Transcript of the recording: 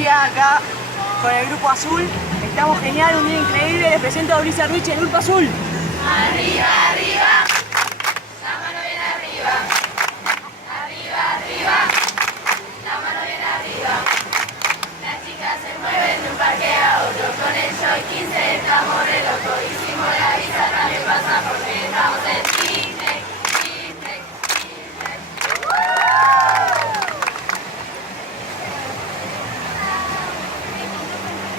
día acá con el Grupo Azul. Estamos genial, un día increíble. Les presento a Brisa Ruiz en Grupo Azul.